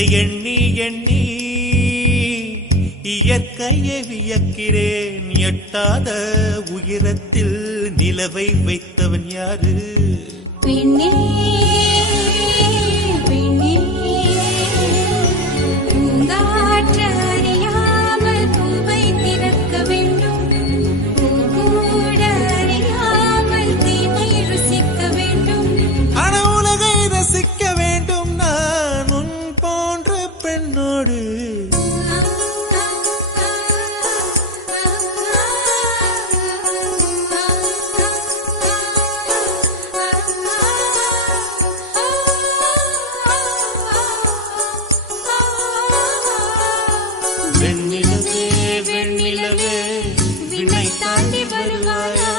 இதை எண்ணி எண்ணி இயற்கையை வியக்கிறேன். எட்டாத உயரத்தில் நிலவை வைத்தவன் யாரு? பெண்ணே பெண்ணே பூங்காற்று அறியாமல் பூவை திறக்க வேண்டும். பூங்கூட அறியாமல் தீமை ருசிக்க வேண்டும். ஆன உலகை ரசிக்க வேண்டும் நான் உன் போன்ற பெண்ணோடு. வெண்ணிலவே வெண்ணிலவே விண்ணை தாண்டி வருவாயா?